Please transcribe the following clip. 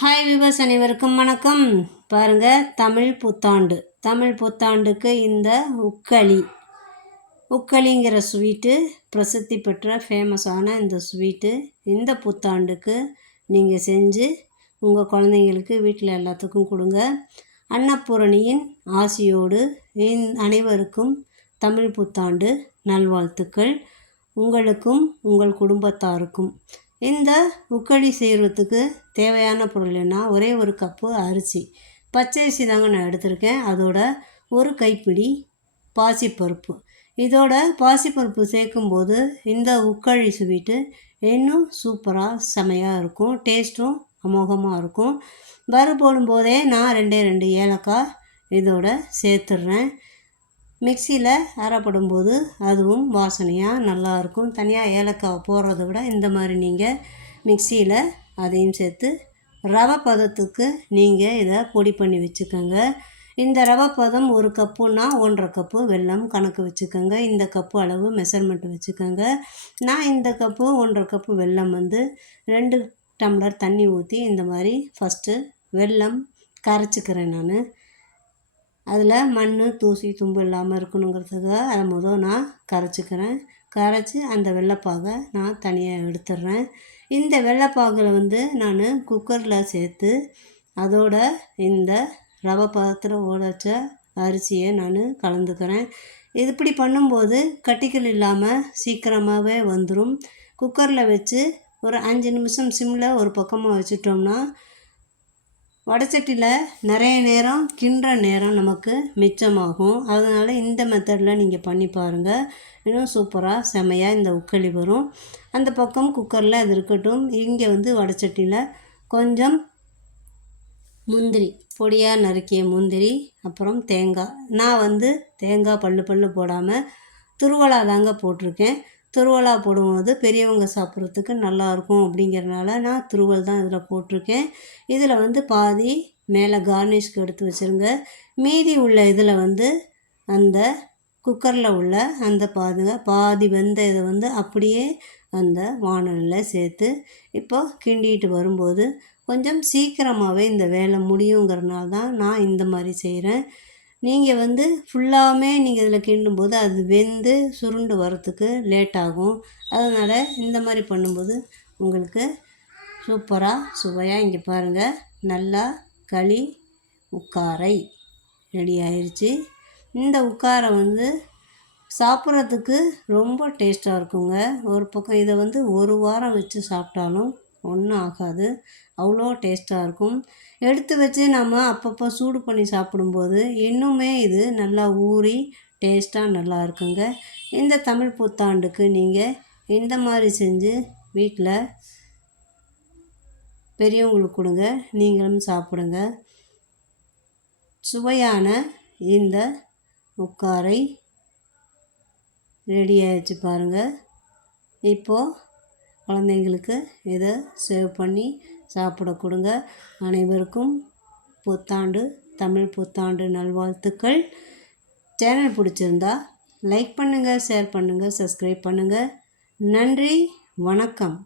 Hi viewers அனைவருக்கும் வணக்கம். பாருங்கள் தமிழ் புத்தாண்டு. தமிழ் புத்தாண்டுக்கு இந்த உக்களி. உக்களிங்கிற ஸ்வீட்டு பிரசித்தி பெற்ற ஃபேமஸான இந்த ஸ்வீட்டு இந்த புத்தாண்டுக்கு நீங்கள் செஞ்சு உங்கள் குழந்தைங்களுக்கு வீட்டில் எல்லாத்துக்கும் கொடுங்க. அன்னபூரணியின் ஆசியோடு இன் அனைவருக்கும் தமிழ் புத்தாண்டு நல்வாழ்த்துக்கள். உங்களுக்கும் உங்கள் குடும்பத்தாருக்கும். இந்த உக்களி செய்கிறதுக்கு தேவையான பொருள் என்ன ஒரே ஒரு கப்பு அரிசி. பச்சை அரிசி தாங்க நான் எடுத்திருக்கேன். அதோட ஒரு கைப்பிடி பாசிப்பருப்பு. இதோட பாசிப்பருப்பு சேர்க்கும்போது இந்த உக்களி ஸ்வீட்டு இன்னும் சூப்பராக செமையாக இருக்கும். டேஸ்ட்டும் அமோகமாக இருக்கும். வறு போடும்போதே நான் ரெண்டே ரெண்டு ஏலக்காய் இதோட சேர்த்துட்றேன். மிக்சியில் அரைப்படும்போது அதுவும் வாசனையாக நல்லாயிருக்கும். தனியாக ஏலக்காய் போடுறத விட இந்த மாதிரி நீங்கள் மிக்சியில் அதையும் சேர்த்து ரவை பதத்துக்கு நீங்கள் இதை பொடி பண்ணி வச்சுக்கோங்க. இந்த ரவை பதம் ஒரு கப்புனா ஒன்றரை கப்பு வெல்லம் கணக்கு வச்சுக்கோங்க. இந்த கப்பு அளவு மெஷர்மெண்ட் வச்சுக்கோங்க. நான் இந்த கப்பு ஒன்றரை கப்பு வெல்லம் வந்து ரெண்டு டம்ளர் தண்ணி ஊற்றி இந்த மாதிரி ஃபஸ்ட்டு வெல்லம் கரைச்சிக்கிறேன் நான். அதில் மண் தூசி தும்பு இல்லாமல் இருக்கணுங்கிறதுக்காக அதை முதல் நான் கரைச்சிக்கிறேன். கரைச்சி அந்த வெள்ளைப்பாகை நான் தனியாக எடுத்துடுறேன் இந்த வெள்ளைப்பாகில் வந்து நான் குக்கரில் சேர்த்து அதோட இந்த ரவை பாத்திரம் உடச்ச அரிசியை நான் கலந்துக்கிறேன். இது இப்படி பண்ணும்போது கட்டிகள் இல்லாமல் சீக்கிரமாகவே வந்துடும் குக்கரில் வச்சு ஒரு அஞ்சு நிமிஷம் சிம்மில் ஒரு பக்கமாக வச்சுட்டோம்னா வடச்சட்டியில் நிறைய நேரம் கிண்டுற நேரம் நமக்கு மிச்சமாகும். அதனால் இந்த மெத்தடில் நீங்கள் பண்ணி பாருங்கள் இன்னும் சூப்பராக செமையாக இந்த உக்களி வரும். அந்த பக்கம் குக்கரில் அது இருக்கட்டும். இங்கே வந்து வடச்சட்டியில் கொஞ்சம் முந்திரி பொடியாக நறுக்கிய முந்திரி அப்புறம் தேங்காய். நான் வந்து தேங்காய் பல்லு பல்லு போடாமல் துருவலாக தாங்க போட்டிருக்கேன். துருவலா போடும்போது பெரியவங்க சாப்பிட்றதுக்கு நல்லாயிருக்கும் அப்படிங்கிறனால நான் துருவல் தான் இதில் போட்டிருக்கேன். இதில் வந்து பாதி மேலே கார்னிஷ்க்கு எடுத்து வச்சுருங்க. மீதி உள்ள இதில் வந்து அந்த குக்கரில் உள்ள அந்த பாதுங்க பாதி வெந்த இதை வந்து அப்படியே அந்த வானலில் சேர்த்து இப்போ கிண்டிட்டு வரும்போது கொஞ்சம் சீக்கிரமாகவே இந்த வேலை முடியுங்கிறனால தான் நான் இந்த மாதிரி செய்கிறேன். நீங்கள் வந்து ஃபுல்லாகவுமே நீங்கள் இதில் கிண்டும்போது அது வெந்து சுருண்டு வரத்துக்கு லேட் ஆகும் அதனால் இந்த மாதிரி பண்ணும்போது உங்களுக்கு சூப்பராக சுவையாக இங்கே பாருங்கள் நல்லா களி உக்காரை ரெடி ஆயிடுச்சு இந்த உக்காரை வந்து சாப்பிட்றதுக்கு ரொம்ப டேஸ்ட்டாக இருக்குங்க. ஒரு பக்கம் இதை வந்து ஒரு வாரம் வச்சு சாப்பிட்டாலும் ஒன்றும் ஆகாது. அவ்வளோ டேஸ்ட்டாக இருக்கும். எடுத்து வச்சு நம்ம அப்பப்போ சூடு பண்ணி சாப்பிடும்போது இன்னுமே இது நல்லா ஊறி டேஸ்ட்டாக நல்லா இருக்குங்க. இந்த தமிழ் புத்தாண்டுக்கு நீங்கள் இந்த மாதிரி செஞ்சு வீட்டில் பெரியவங்களுக்கு கொடுங்க. நீங்களும் சாப்பிடுங்க. சுவையான இந்த உட்காரை ரெடி ஆகிடுச்சு பாருங்கள் இப்போது குழந்தைங்களுக்கு இதை சேவ் பண்ணி சாப்பிட கொடுங்க. அனைவருக்கும் புத்தாண்டு தமிழ் புத்தாண்டு நல்வாழ்த்துக்கள். சேனல் பிடிச்சிருந்தா லைக் பண்ணுங்கள் ஷேர் பண்ணுங்கள் சப்ஸ்கிரைப் பண்ணுங்கள் நன்றி வணக்கம்.